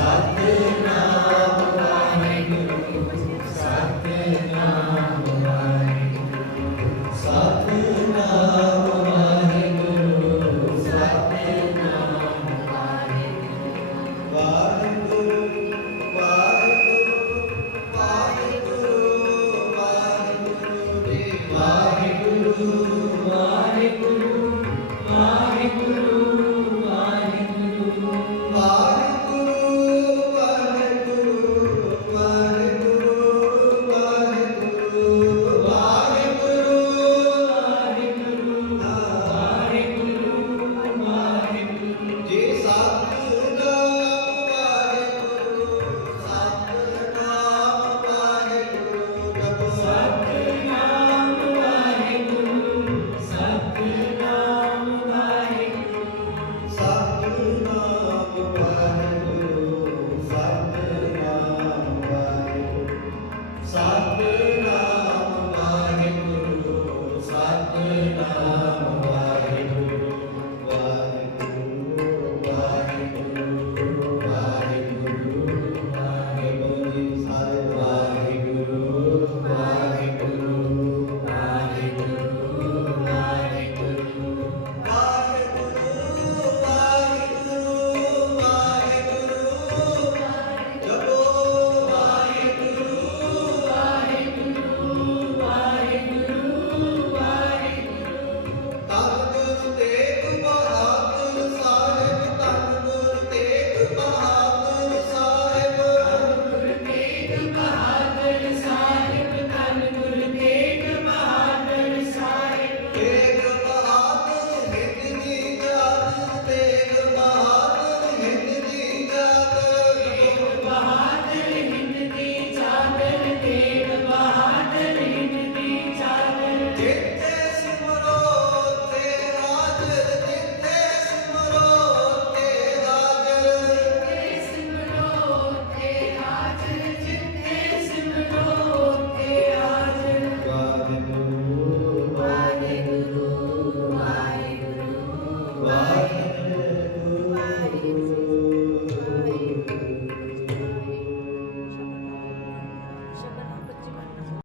সাথে না Amen.